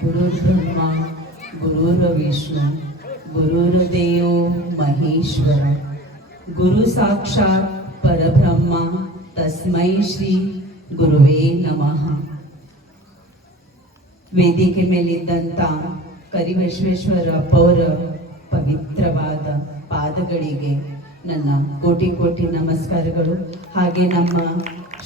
ಗುರುರ್ಬ್ರಹ್ಮ ಗುರುರ್ವಿಷ್ಣು ಗುರುರ್ದೇವೋ ಮಹೇಶ್ವರ ಗುರು ಸಾಕ್ಷಾತ್ ಪರಬ್ರಹ್ಮ ತಸ್ಮೈ ಶ್ರೀ ಗುರುವೇ ನಮಃ. ವೇದಿಕೆ ಮೇಲಿದ್ದಂಥ ಕರಿಬಸವೇಶ್ವರಪ್ಪ ಅವರ ಪವಿತ್ರವಾದ ಪಾದಗಳಿಗೆ ನನ್ನ ಕೋಟಿ ಕೋಟಿ ನಮಸ್ಕಾರಗಳು. ಹಾಗೆ ನಮ್ಮ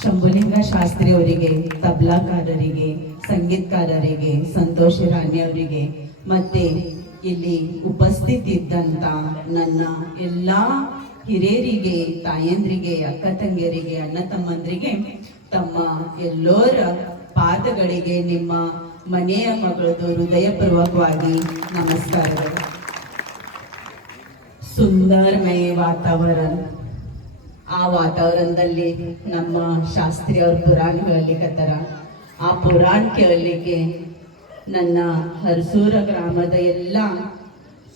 ಶಂಭುಲಿಂಗ ಶಾಸ್ತ್ರಿ ಅವರಿಗೆ, ತಬ್ಲಾಕಾರರಿಗೆ, ಸಂಗೀತಕಾರರಿಗೆ, ಸಂತೋಷ್ ರಾಣಿ ಅವರಿಗೆ, ಮತ್ತೆ ಇಲ್ಲಿ ಉಪಸ್ಥಿತಿದ್ದಂಥ ನನ್ನ ಎಲ್ಲ ಹಿರಿಯರಿಗೆ, ತಾಯಂದ್ರಿಗೆ, ಅಕ್ಕ ತಂಗಿಯರಿಗೆ, ಅಣ್ಣ ತಮ್ಮಂದ್ರಿಗೆ, ತಮ್ಮ ಎಲ್ಲರ ಪಾದಗಳಿಗೆ ನಿಮ್ಮ ಮನೆಯ ಮಗಳದು ಹೃದಯಪೂರ್ವಕವಾಗಿ ನಮಸ್ಕಾರಗಳು. ಸುಂದರಮಯ ವಾತಾವರಣ. ಆ ವಾತಾವರಣದಲ್ಲಿ ನಮ್ಮ ಶಾಸ್ತ್ರಿಯವ್ರ ಪುರಾಣ ಹೇಳಲಿಕ್ಕತ್ತಾರ. ಆ ಪುರಾಣ ಕೇಳಲಿಕ್ಕೆ ನನ್ನ ಹರಸೂರ ಗ್ರಾಮದ ಎಲ್ಲ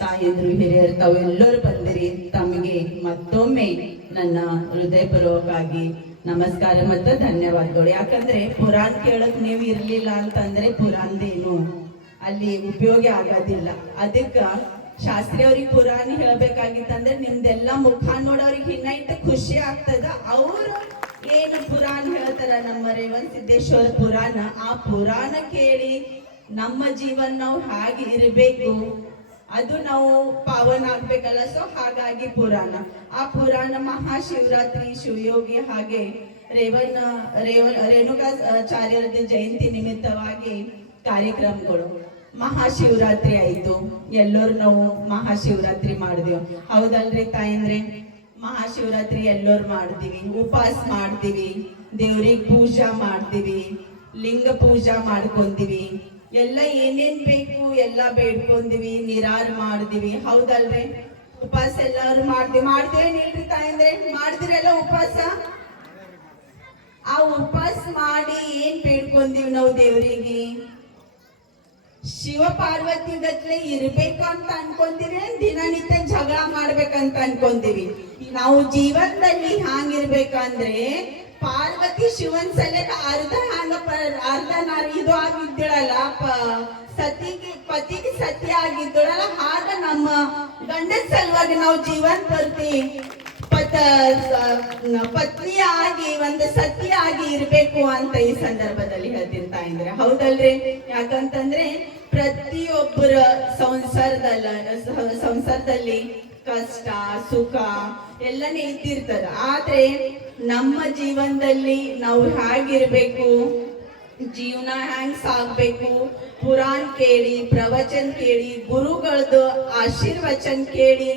ತಾಯಂದ್ರು, ಹಿರಿಯರು ತಾವೆಲ್ಲರೂ ಬಂದಿರಿ. ತಮಗೆ ಮತ್ತೊಮ್ಮೆ ನನ್ನ ಹೃದಯಪೂರ್ವಕವಾಗಿ ನಮಸ್ಕಾರ ಮತ್ತು ಧನ್ಯವಾದಗಳು. ಯಾಕಂದ್ರೆ ಪುರಾಣ ಕೇಳಕ್ ನೀವು ಇರ್ಲಿಲ್ಲ ಅಂತಂದ್ರೆ ಪುರಾಣದೇನು ಅಲ್ಲಿ ಉಪಯೋಗ ಆಗೋದಿಲ್ಲ. ಅದಕ್ಕೆ ಶಾಸ್ತ್ರಿ ಅವ್ರಿಗೆ ಪುರಾಣ ಹೇಳ್ಬೇಕಾಗಿತ್ತಂದ್ರೆ ನಿಮ್ದೆಲ್ಲ ಮುಖ ನೋಡೋರಿಗೆ ಇನ್ನ ಖುಷಿ ಆಗ್ತದ. ಅವರು ಏನು ಪುರಾಣ ಹೇಳ್ತಾರ, ನಮ್ಮ ರೇವಣ್ ಸಿದ್ದೇಶ್ವರ ಪುರಾಣ, ಆ ಪುರಾಣ ಕೇಳಿ ನಮ್ಮ ಜೀವನ ನಾವು ಹಾಗೆ ಇರಬೇಕು, ಅದು ನಾವು ಪಾವನ ಆಗ್ಬೇಕಲ್ಲ. ಸೊ ಹಾಗಾಗಿ ಪುರಾಣ, ಆ ಪುರಾಣ ಮಹಾಶಿವರಾತ್ರಿ, ಶಿವಯೋಗಿ ಹಾಗೆ ರೇಣುಕಾಚಾರ್ಯರದ ಜಯಂತಿ ನಿಮಿತ್ತವಾಗಿ ಕಾರ್ಯಕ್ರಮಗಳು. ಮಹಾಶಿವರಾತ್ರಿ ಆಯ್ತು, ಎಲ್ಲರೂ ನಾವು ಮಹಾಶಿವರಾತ್ರಿ ಮಾಡಿದೆವು, ಹೌದಲ್ರಿ ತಾಯಂದ್ರೆ? ಮಹಾಶಿವರಾತ್ರಿ ಎಲ್ಲರೂ ಮಾಡ್ತೀವಿ, ಉಪವಾಸ ಮಾಡ್ತೀವಿ, ದೇವ್ರಿಗೆ ಪೂಜಾ ಮಾಡ್ತೀವಿ, ಲಿಂಗ ಪೂಜಾ ಮಾಡ್ಕೊಂತೀವಿ, ಎಲ್ಲ ಏನೇನ್ ಬೇಕು ಎಲ್ಲ ಬೇಡ್ಕೊಂದಿವಿ, ನಿರಾರ ಮಾಡ್ತೀವಿ, ಹೌದಲ್ರಿ? ಉಪವಾಸ ಎಲ್ಲರೂ ಮಾಡ್ದೇವೇನಿಲ್ರಿ ತಾಯಂದ್ರೆ? ಮಾಡ್ತಿರಲ್ಲ ಉಪವಾಸ? ಆ ಉಪವಾಸ ಮಾಡಿ ಏನ್ ಬೇಡ್ಕೊಂದಿವಿ ನಾವು ದೇವ್ರಿಗೆ? ಶಿವ ಪಾರ್ವತಿ ಗತ್ಲೆ ಇರ್ಬೇಕಂತ ಅನ್ಕೊಂತೀವಿ, ದಿನನಿತ್ಯ ಜಗಳ ಮಾಡ್ಬೇಕಂತ ಅನ್ಕೊಂತೀವಿ. ನಾವು ಜೀವನದಲ್ಲಿ ಹ್ಯಾಂಗಿರ್ಬೇಕಂದ್ರೆ ಪಾರ್ವತಿ ಶಿವನ್ ಸಲಕ ಅರ್ಧ ಇದು ಆಗಿದ್ದಳಲ್ಲ, ಪತಿಗೆ ಸತ್ಯ ಆಗಿದ್ದಳಲ್ಲ, ಹಾಗ ನಮ್ಮ ಗಂಡನ ಸಲುವಾಗಿ ನಾವು ಜೀವನ ಪೂರ್ತಿ ಪತ್ನಿ ಆಗಿ ಒಂದು ಸತ್ಯ ಆಗಿ ಇರ್ಬೇಕು ಅಂತ ಈ ಸಂದರ್ಭದಲ್ಲಿ ಹೇಳ್ತಿರ್ತಾ ಇದ್ರೆ, ಹೌದಲ್ರಿ? ಯಾಕಂತಂದ್ರೆ ಪ್ರತಿಯೊಬ್ಬರ ಸಂಸಾರದಲ್ಲಿ ಕಷ್ಟ ಸುಖ ಎಲ್ಲನೇ ಇದ್ದಿರ್ತದ. ಆದ್ರೆ ನಮ್ಮ ಜೀವನದಲ್ಲಿ ನಾವು ಹೇಗಿರ್ಬೇಕು, ಜೀವನ ಹೆಂಗ್ ಸಾಗ್ಬೇಕು, ಪುರಾಣ ಕೇಳಿ, ಪ್ರವಚನ ಕೇಳಿ, ಗುರುಗಳದ್ದು ಆಶೀರ್ವಚನ ಕೇಳಿ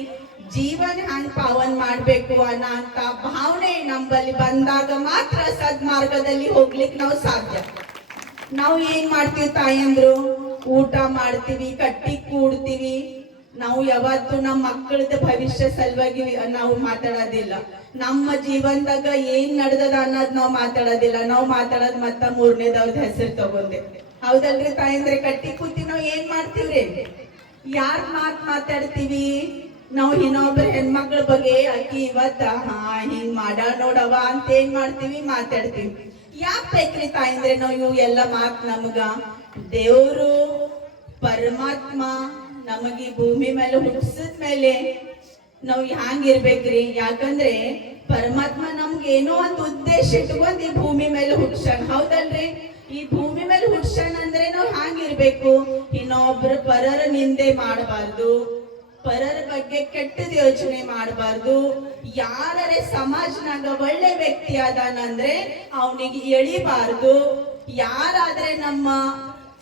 ಜೀವನ ಹಂಗ್ ಪಾವನ್ ಮಾಡ್ಬೇಕು ಅನ್ನೋ ಅಂತ ಭಾವನೆ ನಮ್ಮಲ್ಲಿ ಬಂದಾಗ ಮಾತ್ರ ಸದ್ಮಾರ್ಗದಲ್ಲಿ ಹೋಗ್ಲಿಕ್ಕೆ ನಾವು ಸಾಧ್ಯ. ನಾವು ಏನ್ ಮಾಡ್ತೀವಿ ತಾಯಂದ್ರು? ಊಟ ಮಾಡ್ತೀವಿ, ಕಟ್ಟಿ ಕೂಡ್ತೀವಿ, ನಾವು ಯಾವತ್ತು ನಮ್ಮ ಮಕ್ಕಳದ ಭವಿಷ್ಯ ಸಲುವಾಗಿ ನಾವು ಮಾತಾಡೋದಿಲ್ಲ. ನಮ್ಮ ಜೀವನದಾಗ ಏನ್ ನಡೆದದ ಅನ್ನೋದ್ ನಾವು ಮಾತಾಡೋದಿಲ್ಲ. ನಾವು ಮಾತಾಡೋದ್ ಮತ್ತ ಮೂರನೇದವ್ರದ್ದು ಹೆಸರು ತಗೊಂಡೆ, ಹೌದಲ್ರಿ ತಾಯಂದ್ರೆ? ಕಟ್ಟಿ ಕೂತಿ ನಾವು ಏನ್ ಮಾಡ್ತೀವ್ರಿ? ಯಾರ್ ಮಾತಾಡ್ತೀವಿ ನಾವು? ಇನ್ನೊಬ್ರ ಹೆಣ್ಮಕ್ಳ ಬಗ್ಗೆ ಅಕ್ಕಿ ಇವತ್ತ ಹಿಂಗ್ ಮಾಡಾಳ ನೋಡವ ಅಂತ ಏನ್ ಮಾಡ್ತೀವಿ? ಮಾತಾಡ್ತೀವಿ. ಯಾಕೆ ಬೇಕ್ರಿ ತಾಯಂದ್ರೆ ನಾವು ಇವು ಎಲ್ಲ ಮಾತ್? ನಮಗ ದೇವ್ರು ಪರಮಾತ್ಮ ನಮಗೆ ಭೂಮಿ ಮೇಲೆ ಹುಟ್ಟಿಸಿದ ಮೇಲೆ ನಾವು ಹ್ಯಾಂಗಿರ್ಬೇಕ್ರಿ? ಯಾಕಂದ್ರೆ ಪರಮಾತ್ಮ ನಮ್ಗೆ ಏನೋ ಒಂದು ಉದ್ದೇಶ ಇಟ್ಕೊಂಡ್ ಈ ಭೂಮಿ ಮೇಲೆ ಹುಟ್ಸಣ, ಹೌದಲ್ರಿ? ಈ ಭೂಮಿ ಮೇಲೆ ಹುಟ್ಸಣ ಅಂದ್ರೆ ನಾವು ಹ್ಯಾಂಗಿರ್ಬೇಕು? ಇನ್ನೊಬ್ರು ಪರರ ನಿಂದೆ ಮಾಡಬಾರ್ದು, ಪರರ ಬಗ್ಗೆ ಕೆಟ್ಟದ ಯೋಚನೆ ಮಾಡಬಾರ್ದು. ಯಾರೇ ಸಮಾಜನಾಗ ಒಳ್ಳೆ ವ್ಯಕ್ತಿ ಅದಾನಂದ್ರೆ ಅವನಿಗೆ ಎಳಿಬಾರ್ದು. ಯಾರಾದ್ರೆ ನಮ್ಮ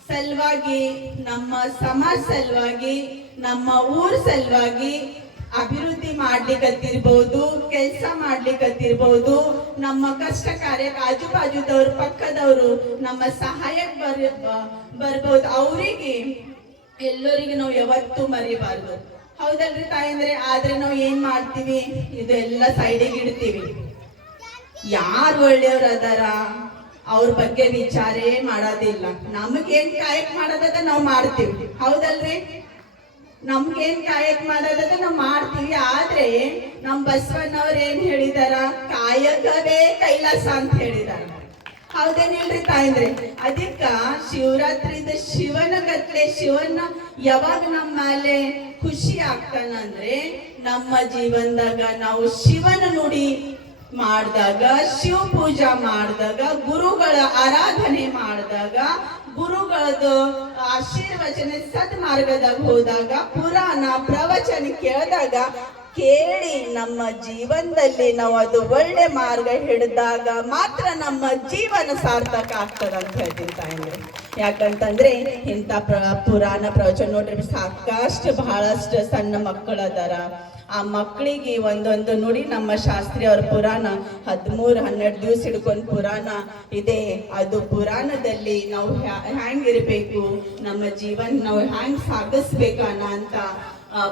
ಸಲುವಾಗಿ, ನಮ್ಮ ಸಮಾಜ ಸಲುವಾಗಿ, ನಮ್ಮ ಊರ್ ಸಲುವಾಗಿ ಅಭಿವೃದ್ಧಿ ಮಾಡ್ಲಿಕ್ಕತ್ತಿರ್ಬಹುದು, ಕೆಲಸ ಮಾಡ್ಲಿಕ್ಕತ್ತಿರ್ಬಹುದು, ನಮ್ಮ ಕಷ್ಟ ಕಾರ್ಯಕ್ಕೆ ಆಜು ಬಾಜುದವ್ರು ಪಕ್ಕದವರು ನಮ್ಮ ಸಹಾಯಕ್ಕೆ ಬರ್ಬಹುದು, ಅವರಿಗೆ ಎಲ್ಲರಿಗೆ ನಾವು ಯಾವತ್ತೂ ಮರಿಬಾರ್ದು, ಹೌದಲ್ರಿ ತಾಯಂದ್ರೆ? ಆದ್ರೆ ನಾವು ಏನ್ ಮಾಡ್ತೀವಿ? ಇದೆಲ್ಲ ಸೈಡಿಗೆ ಇಡ್ತೀವಿ. ಯಾರು ಒಳ್ಳೆಯವ್ರ ಅದಾರ ಅವ್ರ ಬಗ್ಗೆ ವಿಚಾರೇ ಮಾಡೋದಿಲ್ಲ. ನಮಗೇನ್ ಕಾಯಕ್ ಮಾಡೋದದ ನಾವು ಮಾಡ್ತೀವಿ, ಹೌದಲ್ರಿ? ನಮ್ಗೇನ್ ಕಾಯಕ್ ಮಾಡೋದದ ನಾವು ಮಾಡ್ತೀವಿ. ಆದ್ರೆ ನಮ್ ಬಸವಣ್ಣವ್ರ ಏನ್ ಹೇಳಿದಾರ? ಕಾಯಕವೇ ಕೈಲಾಸ ಅಂತ ಹೇಳಿದಾರ. ಹೌದೇನಿಲ್ರಿ ತಾಯಂದ್ರೆ? ಅದಕ್ಕ ಶಿವರಾತ್ರಿದ ಶಿವನ ಗತ್ಲೆ ಶಿವನ ಯಾವಾಗ ನಮ್ಮ ಮೇಲೆ ಖುಷಿ ಆಗ್ತಾನಂದ್ರೆ ನಮ್ಮ ಜೀವನದಾಗ ನಾವು ಶಿವನ ನುಡಿ ಮಾಡಿದಾಗ, ಶಿವ ಪೂಜಾ ಮಾಡಿದಾಗ, ಗುರುಗಳ ಆರಾಧನೆ ಮಾಡಿದಾಗ, ಗುರುಗಳದ್ದು ಆಶೀರ್ವಚನ ಸದ್ಮಾರ್ಗದಾಗ ಹೋದಾಗ, ಪುರಾಣ ಪ್ರವಚನ ಕೇಳಿದಾಗ, ಕೇಳಿ ನಮ್ಮ ಜೀವನದಲ್ಲಿ ನಾವು ಅದು ಒಳ್ಳೆ ಮಾರ್ಗ ಹಿಡಿದಾಗ ಮಾತ್ರ ನಮ್ಮ ಜೀವನ ಸಾರ್ಥಕ ಆಗ್ತದ ಅಂತ ಹೇಳ್ತೀನಿ ತಾಯಂದ್ರೆ. ಯಾಕಂತಂದ್ರೆ ಇಂಥ ಪುರಾಣ ಪ್ರವಚನ ನೋಡ್ರಿ, ಸಾಕಷ್ಟು ಬಹಳಷ್ಟು ಸಣ್ಣ ಮಕ್ಕಳು ಅದಾರ. ಆ ಮಕ್ಕಳಿಗೆ ಒಂದೊಂದು ನುಡಿ ನಮ್ಮ ಶಾಸ್ತ್ರಿ ಅವ್ರ ಪುರಾಣ 13-12 ದಿವಸ ಹಿಡ್ಕೊಂಡು ಪುರಾಣ ಇದೆ. ಅದು ಪುರಾಣದಲ್ಲಿ ನಾವು ಹ್ಯಾಂಗಿರ್ಬೇಕು, ನಮ್ಮ ಜೀವನ ನಾವು ಹ್ಯಾಂಗ್ ಸಾಗಿಸ್ಬೇಕನ್ನ ಅಂತ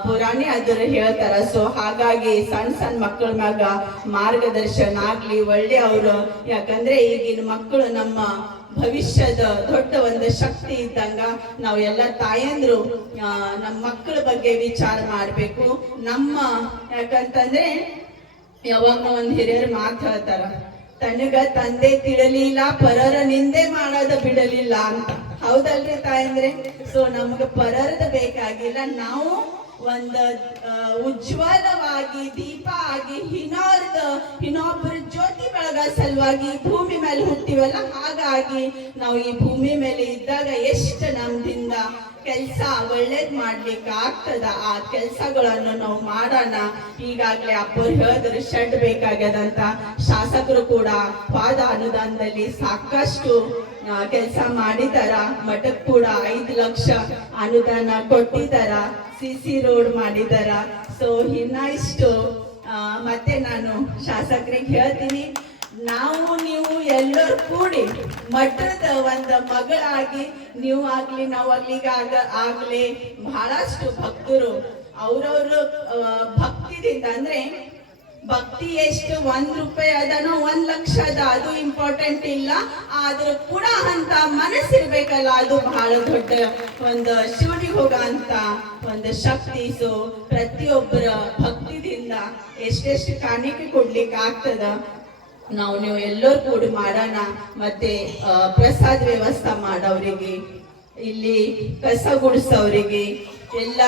ಪುರಾಣಿ ಅದರ ಹೇಳ್ತಾರ. ಸೊ ಹಾಗಾಗಿ ಸಣ್ಣ ಸಣ್ಣ ಮಕ್ಕಳ ಮ್ಯಾಗ ಮಾರ್ಗದರ್ಶನ ಆಗ್ಲಿ ಒಳ್ಳೆ ಅವರು. ಯಾಕಂದ್ರೆ ಈಗಿನ ಮಕ್ಕಳು ನಮ್ಮ ಭವಿಷ್ಯದ ದೊಡ್ಡ ಒಂದು ಶಕ್ತಿ ಇದ್ದಂಗ. ನಾವು ಎಲ್ಲ ತಾಯಂದ್ರು ನಮ್ಮ ಮಕ್ಕಳ ಬಗ್ಗೆ ವಿಚಾರ ಮಾಡ್ಬೇಕು. ಯಾಕಂತಂದ್ರೆ ಯಾವಾಗ ಒಂದು ಹಿರಿಯರು ಮಾತು ಹೇಳ್ತಾರ, ತನಗ ತಂದೆ ತಿಳಲಿಲ್ಲ ಪರರ ನಿಂದೆ ಮಾಡೋದ ಬಿಡಲಿಲ್ಲ ಅಂತ. ಹೌದಲ್ರಿ ತಾಯಂದ್ರೆ? ಸೊ ನಮ್ಗೆ ಪರರದ ಬೇಕಾಗಿಲ್ಲ, ನಾವು ಒಂದು ಉಜ್ವಲವಾಗಿ ದೀಪ ಆಗಿ ಇನ್ನೊಬ್ಬರ ಜ್ಯೋತಿ ಬೆಳಗ ಸಲುವಾಗಿ ಭೂಮಿ ಮೇಲೆ ಹುಟ್ಟಿವಲ್ಲ, ಹಾಗಾಗಿ ನಾವು ಈ ಭೂಮಿ ಮೇಲೆ ಇದ್ದಾಗ ಎಷ್ಟು ನಮ್ದಿಂದ ಕೆಲಸ ಒಳ್ಳೇದ್ ಮಾಡ್ಲಿಕ್ಕೆ ಆಗ್ತದ ಆ ಕೆಲಸಗಳನ್ನು ನಾವು ಮಾಡೋಣ. ಈಗಾಗ್ಲೇ ಅಪ್ಪರು ಹೇಳಿದ್ರು ಶೆಡ್ ಬೇಕಾಗ್ಯದಂತ. ಶಾಸಕರು ಕೂಡ ಪಾದ ಅನುದಾನದಲ್ಲಿ ಸಾಕಷ್ಟು ಕೆಲಸ ಮಾಡಿದಾರ. ಮಠಕ್ಕೆ ಕೂಡ 5 ಲಕ್ಷ ಅನುದಾನ ಕೊಟ್ಟಿದಾರ. CC ರೋಡ್ ಮಾಡಿದಾರ. ಸೊ ಇನ್ನ ಇಷ್ಟು ಮತ್ತೆ ನಾನು ಶಾಸಕರಿಗೆ ಹೇಳ್ತೀನಿ, ನಾವು ನೀವು ಎಲ್ಲರೂ ಕೂಡಿ ಮಠದ ಒಂದು ಮಗಳಾಗಿ, ನೀವು ಆಗ್ಲಿ ನಾವಾಗ್ಲಿ ಆಗ್ಲಿ ಬಹಳಷ್ಟು ಭಕ್ತರು ಅವ್ರವ್ರ ಭಕ್ತಿದಿಂದ, ಅಂದ್ರೆ ಭಕ್ತಿ ಎಷ್ಟು 1 ರೂಪಾಯಿ ಅದನೋ 1 ಲಕ್ಷ ಅದ ಅದು ಇಂಪಾರ್ಟೆಂಟ್ ಇಲ್ಲ, ಆದ್ರೂ ಕೂಡ ಅಂತ ಮನಸ್ಸಿರ್ಬೇಕಲ್ಲ, ಅದು ಬಹಳ ದೊಡ್ಡ ಒಂದು ಶಿವನಿಗೆ ಹೋಗ ಅಂತ ಒಂದು ಶಕ್ತಿ. ಸೊ ಪ್ರತಿಯೊಬ್ಬರ ಭಕ್ತಿದಿಂದ ಎಷ್ಟೆಷ್ಟು ಕಾಣಿಕೆ ಕೊಡ್ಲಿಕ್ಕೆ ಆಗ್ತದ, ನೀವು ಎಲ್ಲರೂ ಕೂಡಿ ಮಾಡೋಣ. ಮತ್ತೆ ಪ್ರಸಾದ ವ್ಯವಸ್ಥೆ ಮಾಡೋರಿಗೆ, ಇಲ್ಲಿ ಕಸ ಗುಡಿಸೋರಿಗೆ, ಎಲ್ಲ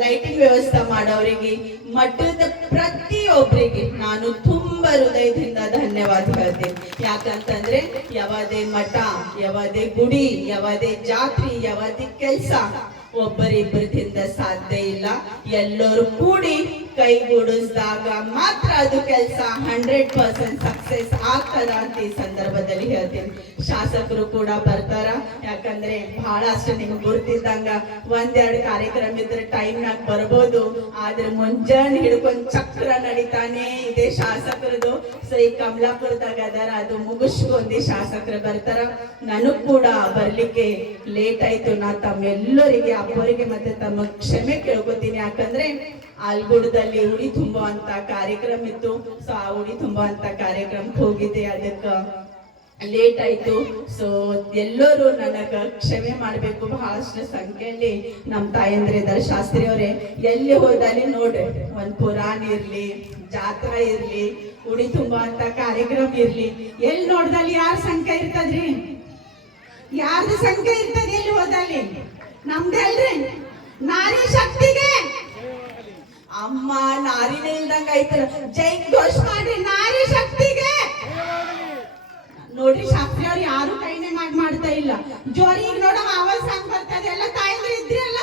ಲೈಟಿಂಗ್ ವ್ಯವಸ್ಥೆ ಮಾಡೋರಿಗೆ, ಮಠದ ಪ್ರತಿಯೊಬ್ಬರಿಗೆ ನಾನು ತುಂಬಾ ಹೃದಯದಿಂದ ಧನ್ಯವಾದ ಹೇಳ್ತೀನಿ. ಯಾಕಂತಂದ್ರೆ ಯಾವುದೇ ಮಠ, ಯಾವುದೇ ಗುಡಿ, ಯಾವುದೇ ಜಾತ್ರೆ, ಯಾವುದೇ ಕೆಲಸ ಒಬ್ಬರಿಬ್ಬರದಿಂದ ಸಾಧ್ಯ ಇಲ್ಲ. ಎಲ್ಲರೂ ಕೂಡಿ ಕೈಗೂಡಿಸಿದಾಗ ಮಾತ್ರ ಅದು ಕೆಲಸ 100% ಸಕ್ಸಸ್ ಆಗ್ತದ ಅಂತ ಈ ಸಂದರ್ಭದಲ್ಲಿ ಹೇಳ್ತೀನಿ. ಶಾಸಕರು ಕೂಡ ಬರ್ತಾರ. ಯಾಕಂದ್ರೆ ಬಹಳಷ್ಟು ನಿಮ್ಗೆ ಗುರ್ತಿದ್ದಂಗ 1-2 ಕಾರ್ಯಕ್ರಮ ಇದ್ರೆ ಟೈಮ್ನಾಗ ಬರ್ಬೋದು, ಆದ್ರೆ ಮುಂಜಾನೆ ಹಿಡ್ಕೊಂಡ್ ಚಕ್ರ ನಡೀತಾನೆ ಇದೆ ಶಾಸಕರದು. ಸೊ ಈ ಕಮಲಾಪುರದಾಗ ಅದಾರ, ಅದು ಮುಗಿಸ್ಕೊಂಡಿ ಶಾಸಕರು ಬರ್ತಾರ. ನನಗ್ ಕೂಡ ಬರ್ಲಿಕ್ಕೆ ಲೇಟ್ ಆಯ್ತು. ನಾ ತಮ್ಮೆಲ್ಲರಿಗೆ, ಅಪ್ಪರಿಗೆ ಮತ್ತೆ ತಮ್ಮ ಕ್ಷಮೆ ಕೇಳ್ಕೊತೀನಿ. ಯಾಕಂದ್ರೆ ಆಲ್ಗುಡದಲ್ಲಿ ಉಡಿ ತುಂಬುವಂತ ಕಾರ್ಯಕ್ರಮ ಇತ್ತು. ಸೊ ಆ ಉಡಿ ತುಂಬುವಂತ ಕಾರ್ಯಕ್ರಮಕ್ಕೆ ಹೋಗಿದ್ದೆ, ಅದಕ್ಕೆ ಲೇಟ್ ಆಯ್ತು. ಸೊ ಎಲ್ಲರೂ ನನಗ ಕ್ಷಮೆ ಮಾಡ್ಬೇಕು. ಬಹಳಷ್ಟು ಸಂಖ್ಯೆಯಲ್ಲಿ ನಮ್ಮ ತಾಯಂದ್ರೆ ಇದ್ದಾರೆ. ಶಾಸ್ತ್ರಿ ಅವರೇ, ಎಲ್ಲಿ ಹೋದಲ್ಲಿ ನೋಡ್ರಿ, ಒಂದ್ ಪುರಾಣ ಇರ್ಲಿ, ಜಾತ್ರಾ ಇರ್ಲಿ, ಉಡಿ ತುಂಬುವಂತ ಕಾರ್ಯಕ್ರಮ ಇರ್ಲಿ, ಎಲ್ಲಿ ನೋಡ್ದಲ್ಲಿ ಯಾರ ಸಂಖ್ಯೆ ಇರ್ತದ್ರಿ? ಯಾರ್ದು ಸಂಖ್ಯೆ ಇರ್ತದೆ ಎಲ್ಲಿ ಹೋದಲ್ಲಿ? ನಮ್ದೇ ಅಲ್ರಿ. ನಾರಿ ಶಕ್ತಿಗೆ ಅಮ್ಮ ನಾರಿನೇ ಇಲ್ದಂಗ ಐತಲ್ಲ, ಜೈ ಘೋಷ ಮಾಡ್ರಿ ನಾರಿ ಶಕ್ತಿಗೆ. ನೋಡ್ರಿ ಶಾಸ್ತ್ರಿ ಅವ್ರು ಯಾರು ಕೈನೇ ಮಾಡ್ತಾ ಇಲ್ಲ. ಜೋರಿಗೆ ನೋಡ ಆವಾಜ್ ಸಾಂಗ್ ಬರ್ತದೆ. ಎಲ್ಲ ತಾಯಂದ್ರೆ ಇದ್ರಿ ಅಲ್ಲ,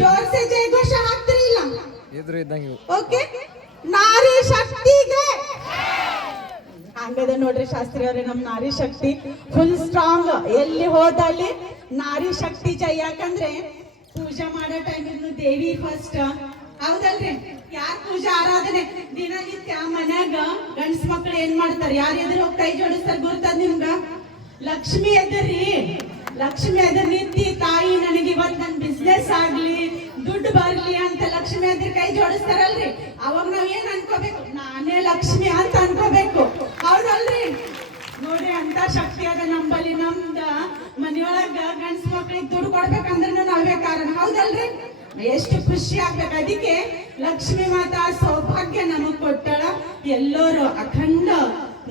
ಜೋರ್ಸೆ ಜೈ ಘೋಷ ಹಾಕ್ತಿರಿ ಇಲ್ಲ? ಓಕೆ, ನಾರಿ ಶಕ್ತಿಗೆ ಹಂಗದ ನೋಡ್ರಿ ಶಾಸ್ತ್ರಿ ಅವ್ರೆ. ನಮ್ ನಾರಿ ಶಕ್ತಿ ಫುಲ್ ಸ್ಟ್ರಾಂಗ್. ಎಲ್ಲಿ ಹೋದಲ್ಲಿ ನಾರಿ ಶಕ್ತಿ ಜೈ. ಯಾಕಂದ್ರೆ ಪೂಜಾ ಮಾಡೋ ಟೈಮ್ ದೇವಿ ಫಸ್ಟ್, ಹೌದಲ್ರಿ? ಯಾರ್ ಪೂಜಾ ಆರಾಧನೆ ದಿನನಿತ್ಯ ಮನ್ಯಾಗ ಗಂಡ್ಸ್ ಮಕ್ಳು ಏನ್ ಮಾಡ್ತಾರ? ಯಾರ ಎದುರು ಹೋಗಿ ಕೈ ಜೋಡಿಸ್ತಾರ ಗುರ್ತದ ನಿಮ್ಗ? ಲಕ್ಷ್ಮಿ ಎದುರ್ರಿ. ಲಕ್ಷ್ಮಿ ಎದುರು ನಿಂತಿ, ತಾಯಿ ನನಗೆ ಇವತ್ ನನ್ ಬಿಸ್ನೆಸ್ ಆಗ್ಲಿ, ದುಡ್ಡು ಬರ್ಲಿ ಅಂತ ಲಕ್ಷ್ಮಿ ಎದುರು ಕೈ ಜೋಡಿಸ್ತಾರಲ್ರಿ, ಅವಾಗ ನಾವ್ ಏನ್ ಅನ್ಕೋಬೇಕು? ನಾನೇ ಲಕ್ಷ್ಮಿ ಅಂತ ಅನ್ಕೋಬೇಕು, ಹೌದಲ್ರಿ? ನೋಡ್ರಿ, ಅಂತ ಶಕ್ತಿ ಅದ ನಂಬಲ್ಲಿ. ನಮ್ದ ಮನೆಯೊಳಗ ಗಂಡ್ಸ್ ಮಕ್ಳಿಗೆ ದುಡ್ಡು ಕೊಡ್ಬೇಕಂದ್ರೆ ನಾವೇ ಕಾರಣ, ಹೌದಲ್ರಿ? ಎಷ್ಟು ಖುಷಿ ಆಗ್ಬೇಕು. ಅದಕ್ಕೆ ಲಕ್ಷ್ಮಿ ಮಾತಾ ಸೌಭಾಗ್ಯ ನಮಗ್ ಕೊಟ್ಟಳ. ಎಲ್ಲರೂ ಅಖಂಡ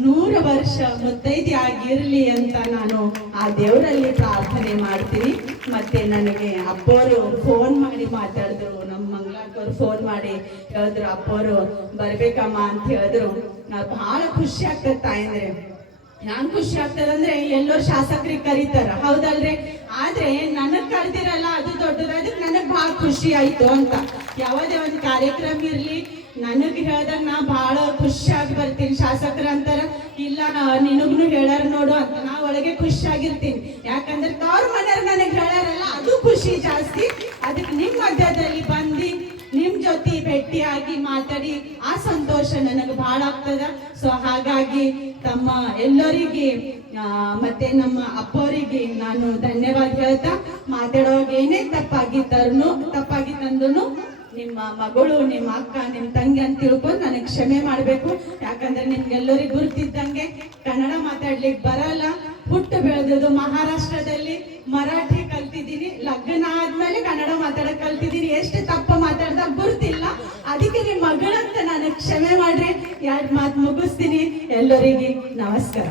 100 ವರ್ಷ ಮುತ್ತೈದೆ ಆಗಿರ್ಲಿ ಅಂತ ನಾನು ಆ ದೇವರಲ್ಲಿ ಪ್ರಾರ್ಥನೆ ಮಾಡ್ತೀನಿ. ಮತ್ತೆ ನನಗೆ ಅಪ್ಪವರು ಫೋನ್ ಮಾಡಿ ಮಾತಾಡಿದ್ರು, ನಮ್ಮ ಮಂಗಳಾಕವ್ರು ಫೋನ್ ಮಾಡಿ ಹೇಳಿದ್ರು, ಅಪ್ಪವರು ಬರ್ಬೇಕಮ್ಮ ಅಂತ ಹೇಳಿದ್ರು. ಬಹಳ ಖುಷಿ ಆಗ್ತದೆ ತಾಯಂದ್ರೆ. ಹ್ಯಾಂಗ್ ಖುಷಿ ಆಗ್ತದಂದ್ರೆ ಎಲ್ಲೋ ಶಾಸಕರಿಗೆ ಕರೀತಾರ, ಹೌದಲ್ರಿ? ಆದ್ರೆ ನನಗ್ ಕರೆದಿರಲ್ಲ, ಅದು ದೊಡ್ಡದು. ಅದಕ್ಕೆ ನನಗ್ ಬಹಳ ಖುಷಿ ಆಯ್ತು ಅಂತ. ಯಾವುದೇ ಒಂದು ಕಾರ್ಯಕ್ರಮ ಇರ್ಲಿ, ನನಗ್ ಹೇಳ್ದಾಗ ನಾ ಬಹಳ ಖುಷಿಯಾಗಿ ಬರ್ತೀನಿ. ಶಾಸಕರ ಅಂತಾರ, ಇಲ್ಲ ನಿನಗ್ನು ಹೇಳಾರ ನೋಡು ಅಂತ. ನಾ ಒಳಗೆ ಖುಷಿಯಾಗಿರ್ತೀನಿ. ಯಾಕಂದ್ರೆ ತವ್ರ ಮನೆಯವ್ರು ನನಗ್ ಹೇಳಾರಲ್ಲ, ಅದು ಖುಷಿ ಜಾಸ್ತಿ. ಅದಕ್ಕೆ ನಿಮ್ ಮಧ್ಯದಲ್ಲಿ ಬಂದು ನಿಮ್ ಜೊತೆ ಭೇಟಿಯಾಗಿ ಮಾತಾಡಿ ಆ ಸಂತೋಷ ನನಗೆ ಬಹಳ ಆಗ್ತದ. ಸೊ ಹಾಗಾಗಿ ತಮ್ಮ ಎಲ್ಲರಿಗೆ ಮತ್ತೆ ನಮ್ಮ ಅಪ್ಪವರಿಗೆ ನಾನು ಧನ್ಯವಾದ ಹೇಳ್ತಾ, ಮಾತಾಡೋವಾಗ ಏನೇ ತಪ್ಪಾಗಿತ್ತಂದ್ರು ನಿಮ್ಮ ಮಗಳು, ನಿಮ್ಮ ಅಕ್ಕ, ನಿಮ್ ತಂಗಿ ಅಂತ ತಿಳ್ಕೊಂಡು ನನಗೆ ಕ್ಷಮೆ ಮಾಡ್ಬೇಕು. ಯಾಕಂದ್ರೆ ನಿಮ್ಗೆಲ್ಲರಿಗೂ ಗುರ್ತಿದ್ದಂಗೆ ಕನ್ನಡ ಮಾತಾಡ್ಲಿಕ್ಕೆ ಬರಲ್ಲ. ಹುಟ್ಟು ಬೆಳೆದದು ಮಹಾರಾಷ್ಟ್ರದಲ್ಲಿ, ಮರಾಠಿ ಕಲ್ತಿದ್ದೀನಿ. ಲಗ್ನ ಆದ್ಮೇಲೆ ಕನ್ನಡ ಮಾತಾಡಕ್ ಕಲ್ತಿದ್ದೀನಿ. ಎಷ್ಟು ತಪ್ಪ ಮಾತಾಡ್ದಾಗ ಗುರ್ತಿಲ್ಲ. ಅದಕ್ಕೆ ನಿಮ್ ಮಗಳಂತ ನನಗೆ ಕ್ಷಮೆ ಮಾಡ್ರಿ. 2 ಮಾತು ಮುಗಿಸ್ತೀನಿ. ಎಲ್ಲರಿಗೆ ನಮಸ್ಕಾರ.